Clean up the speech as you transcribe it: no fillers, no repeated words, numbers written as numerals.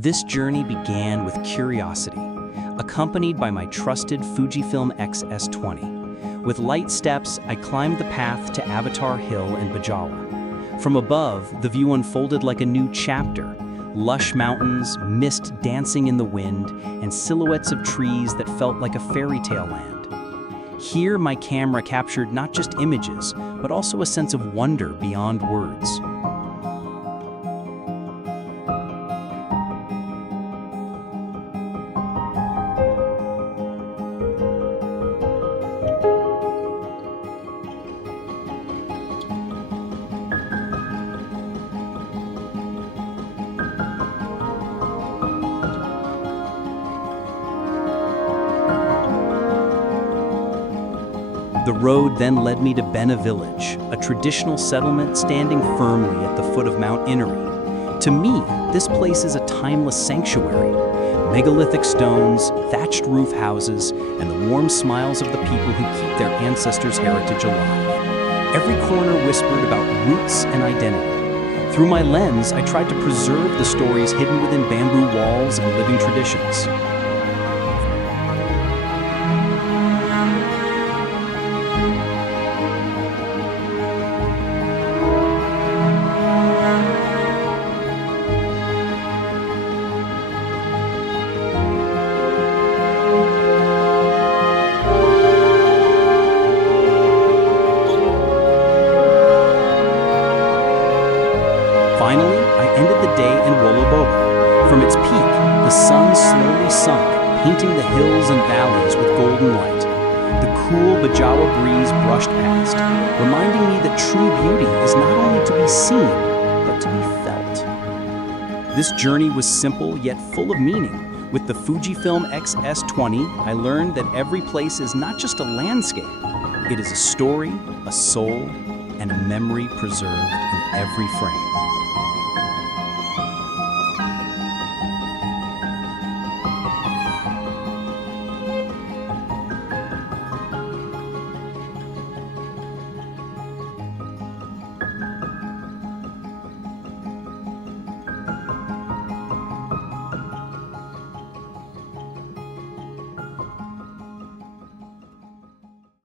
This journey began with curiosity, accompanied by my trusted Fujifilm X-20. With light steps, I climbed the path to Avatar Hill in Bajawa. From above, the view unfolded like a new chapter. Lush mountains, mist dancing in the wind, and silhouettes of trees that felt like a fairy tale land. Here, my camera captured not just images, but also a sense of wonder beyond words. The road then led me to Bena Village, a traditional settlement standing firmly at the foot of Mount Inari. To me, this place is a timeless sanctuary. Megalithic stones, thatched roof houses, and the warm smiles of the people who keep their ancestors' heritage alive. Every corner whispered about roots and identity. Through my lens, I tried to preserve the stories hidden within bamboo walls and living traditions. Finally, I ended the day in Wolobobo. From its peak, the sun slowly sunk, painting the hills and valleys with golden light. The cool Bajawa breeze brushed past, reminding me that true beauty is not only to be seen, but to be felt. This journey was simple yet full of meaning. With the Fujifilm X-20, I learned that every place is not just a landscape. It is a story, a soul, and a memory preserved in every frame.